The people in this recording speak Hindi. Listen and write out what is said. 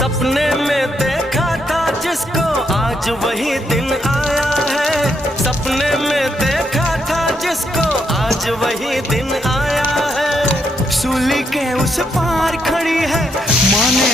सपने में देखा था जिसको आज वही दिन आया है। सपने में देखा था जिसको आज वही दिन आया है। सूली के उस पार खड़ी है माँ ने